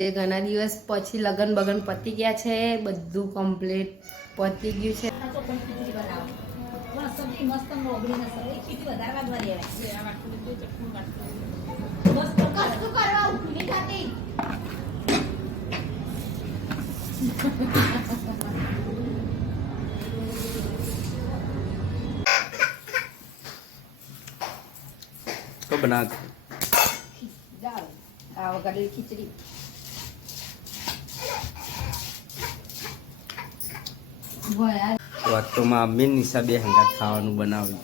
ઘણા દિવસ પછી લગન બગન પતી ગયા છે, બધું કમ્પ્લીટ પતી ગયું છે. તો બના ખીચડી વાતોમાં અમ્મી નિશા બે હંગાત ખાવાનું બનાવ્યું.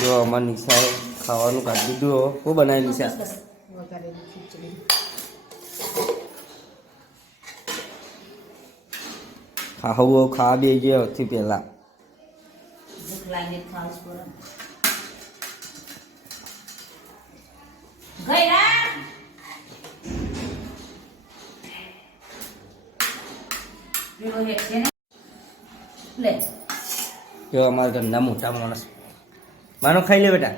જો અમાર નિશાએ ખાવાનું કાઢી દીધું. શું બનાવી નિશા? ખાવું ખાવા બે ગયો સૌથી પહેલા. જો અમારા ઘરના મોટા માણસ માનો ખાઈ લે બેટા.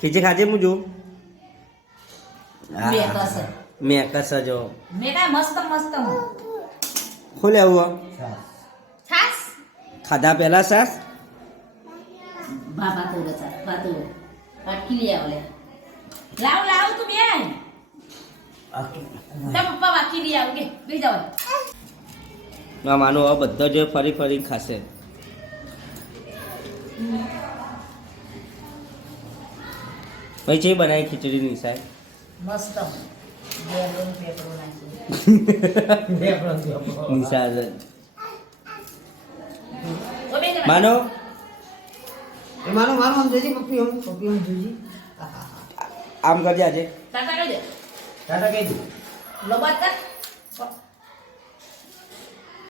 ખીચી ખાજે મુજુ મેં કસ જો ખોલે આવું ખાધા પેલા સાસ માનો બધો જ ફરી ફરી ખાશે. પછી બનાવી ખીચડી ની સાહેબ મસ્ત નિશા માનો માનો માનો આમ જોજી પપ્પી આમ જોજી આમ કરજે આજે ટાટા કહી દે લો બાત કર